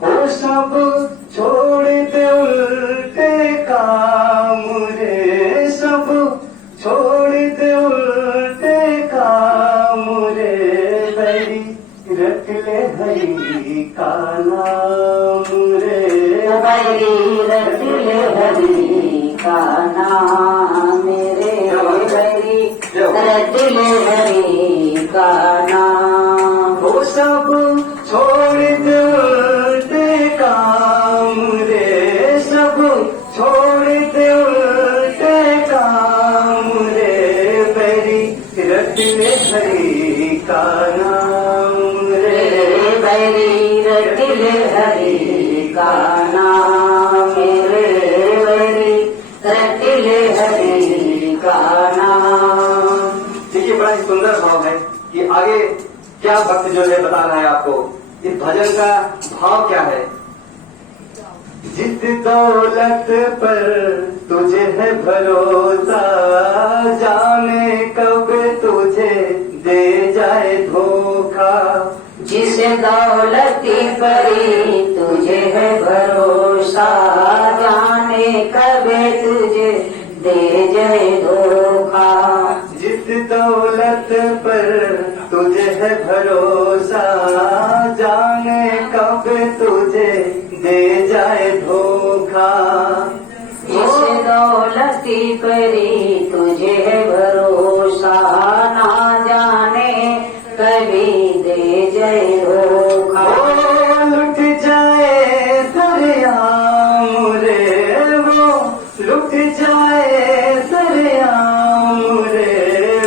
वो सब छोड़ दे उल्टे काम रे, सब छोड़ दे उल्टे काम रे, बैरी रट ले हरि का नाम रे, बैरी रट ले हरि का नाम रे, बैरी रट ले हरि का नाम। वो सब छोड़ दे उल्टे काम रे, सब छोड़ दे उल्टे काम रे, बैरी रट ले हरि का नाम रे, बैरी रट ले हरि का नाम रे, बैरी रट ले हरि का नाम। देखिए बड़ा ही सुंदर भाव है कि आगे क्या भक्त जो है बता रहा है आपको, इस भजन का भाव क्या है। जिस दौलत पर तुझे है भरोसा, जाने कब तुझे दे जाए धोखा, जिस दौलती परी तुझे है भरोसा, जाने कब तुझे दे जाए धोखा। जिस दौलत पर तुझे है भरोसा, जाने कब तुझे दे जाए धोखा, जिस दौलती परी तुझे है भरोसा, ना जाने कभी दे जाए धोखा। वो लुट जाए दरियाम रे, वो लुट जाए दरियाम रे,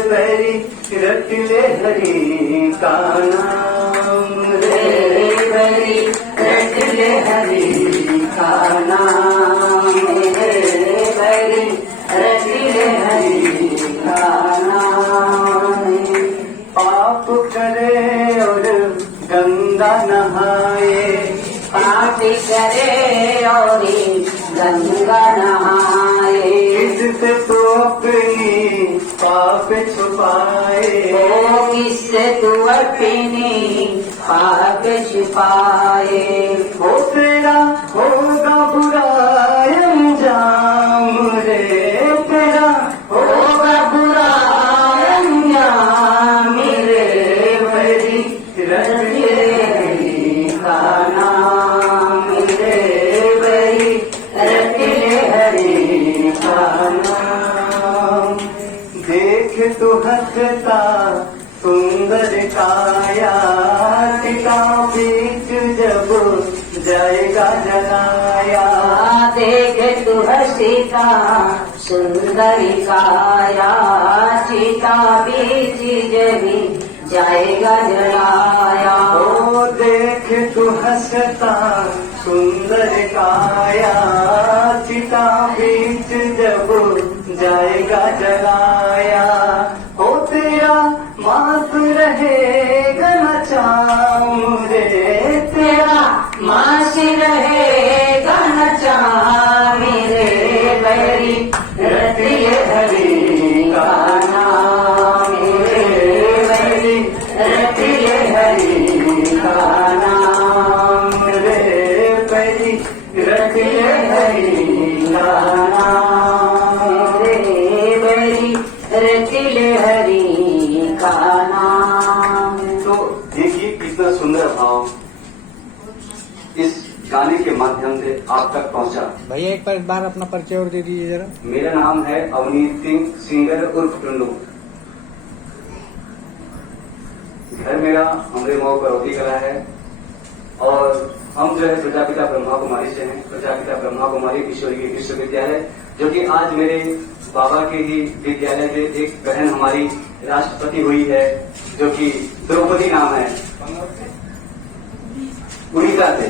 बैरी रट ले हरि का नाम रे, बैरी रट ले हरि का नाम रे, बैरी रट ले हरि का नाम। पाप करे और गंगा नहाए, पाप करे और गंगा नहाए, इससे तो अपनी पाप छुपाए, ओ किससे तू अपनी पाप छुपाए। वो तेरा होगा बुरा अंजाम रे, तेरा होगा बुरा अंजाम रे, बैरी रट ले हरि का नाम रे, बैरी रट ले हरि का नाम। देख तू हंसता सुंदर काया, टिका बीच जब जाएगा जलाया, देख तू हसीता सुंदर काया, सीता बीच जभी जाएगा जलाया। ओ देख तू हंसता सुंदर काया, चिता बीच जब जाएगा जलाया, हो तेरा माफ रहेगा न चाऊं रे, तेरा मास रहेगा न चाहे रे, बैरी रट ले हरि का नाम रे, बैरी रट ले हरि का नाम रे, बैरी रट ले हरि का नाम रे, बैरी रट ले हरि का नाम। तो देखिए कितना सुंदर भाव इस गाने के माध्यम से आप तक पहुंचा। भैया एक बार अपना परिचय और दे दीजिए जरा। मेरा नाम है अवनीत सिंह, सिंगर उर्फ टुंडू। घर मेरा हमरे मऊ करौती कला है और हम जो है प्रजापिता ब्रह्मा कुमारी से हैं। प्रजापिता ब्रह्मा कुमारी किशोरी विश्वविद्यालय, जो कि आज मेरे बाबा के ही विद्यालय से एक बहन हमारी राष्ट्रपति हुई है, जो कि द्रौपदी नाम है, उड़ीसा से।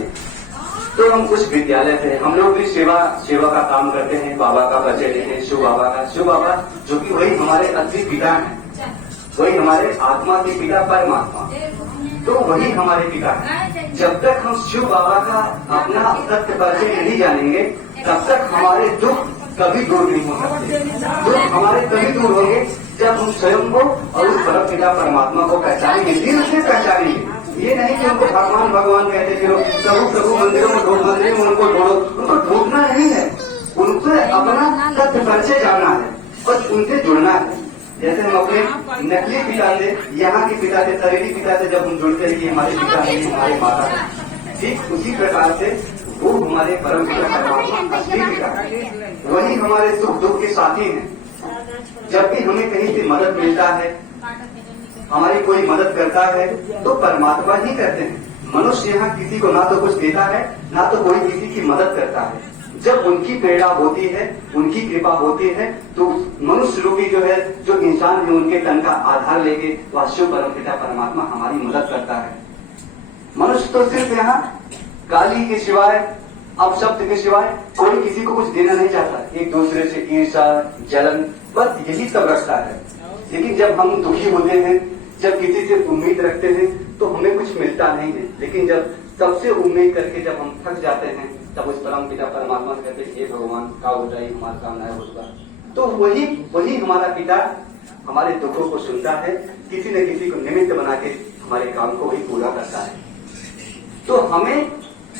तो हम उस विद्यालय से हम लोग भी सेवा का काम करते हैं, बाबा का परिचय देते हैं, शिव बाबा का। शिव बाबा जो कि वही हमारे असली पिता हैं, वही हमारे आत्मा के पिता परमात्मा, तो वही हमारे पिता हैं। जब तक हम शिव बाबा का अपना सत्य परिचय नहीं जानेंगे, तब तक हमारे दुख कभी दूर नहीं हो सकते। दुख हमारे तभी दूर होंगे जब हम स्वयं को और उस परम पिता परमात्मा को पहचानेंगे, दिल से पहचानेंगे। ये नहीं कि उनको भगवान भगवान कहते फिरो, प्रभु प्रभु मंदिरों में उनको ढूंढो। उनको ढूंढना नहीं है, उनको अपना सत्य परिचय जानना है और उनसे जुड़ना है। जैसे हम अपने नकली पिता से, यहाँ के पिता से, शरीरी पिता से जब हम जुड़ते हैं कि हमारे पिता नहीं हमारे माता है, ठीक उसी प्रकार से वो हमारे परम पिता परमात्मा असली पिता है, वही हमारे सुख दुख के साथी हैं। जब भी हमें कहीं से मदद मिलता है, हमारी कोई मदद करता है, तो परमात्मा ही करते हैं। मनुष्य यहाँ किसी को ना तो कुछ देता है, ना तो कोई किसी की मदद करता है। जब उनकी प्रेरणा होती है, उनकी कृपा होती है, तो मनुष्य रूपी जो है, जो इंसान है, उनके तन का आधार लेके वह शिव परम पिता परमात्मा हमारी मदद करता है। मनुष्य तो सिर्फ यहाँ गाली के सिवाय, अपशब्द के सिवाय कोई किसी को कुछ देना नहीं चाहता। एक दूसरे से ईर्षा, जलन, बस यही सब रखता है। लेकिन जब हम दुखी होते हैं, जब किसी से उम्मीद रखते हैं, तो हमें कुछ मिलता नहीं है। लेकिन जब सबसे उम्मीद करके जब हम थक जाते हैं, तब उस परम पिता परमात्मा से कहते हैं, हे भगवान का उठाई हमारा काम है उसका। तो वही हमारा पिता हमारे दुखों को सुनता है, किसी न किसी को निमित्त बना के हमारे काम को वही पूरा करता है। तो हमें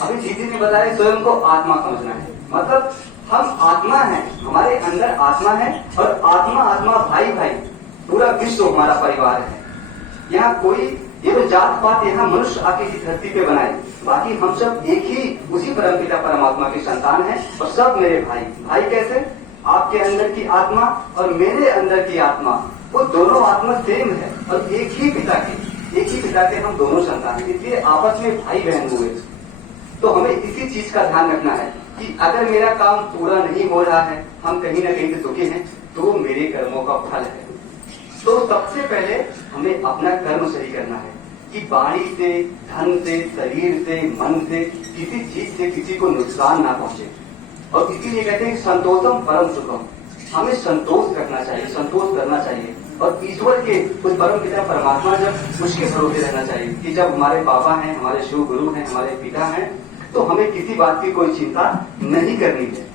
अभी दीदी ने बताया स्वयं को आत्मा समझना है, मतलब हम आत्मा हैं, हमारे अंदर आत्मा है और आत्मा भाई भाई, पूरा विश्व हमारा परिवार है। यहाँ कोई ये तो जात पात यहाँ मनुष्य आके इस धरती पे बनाए, बाकी हम सब एक ही उसी परम पिता परमात्मा के संतान हैं और सब मेरे भाई। भाई कैसे? आपके अंदर की आत्मा और मेरे अंदर की आत्मा, वो दोनों आत्मा सेम है और एक ही पिता के हम दोनों संतान हैं, इसलिए आपस में भाई बहन हुए। तो हमें इसी चीज का ध्यान रखना है कि अगर मेरा काम पूरा नहीं हो रहा है, हम कहीं ना कहीं से दुखी हैं, तो मेरे कर्मों का फल है। तो सबसे पहले हमें अपना कर्म सही करना है कि वाणी से, धन से, शरीर से, मन से, किसी चीज से किसी को नुकसान ना पहुंचे। और इसीलिए कहते हैं संतोषम परम सुखम, हमें संतोष रखना चाहिए, संतोष करना चाहिए और ईश्वर के उस परम पिता परमात्मा जब उसके भरोसे रहना चाहिए कि जब हमारे बाबा हैं, हमारे शिव गुरु हैं, हमारे पिता हैं, तो हमें किसी बात की कोई चिंता नहीं करनी है।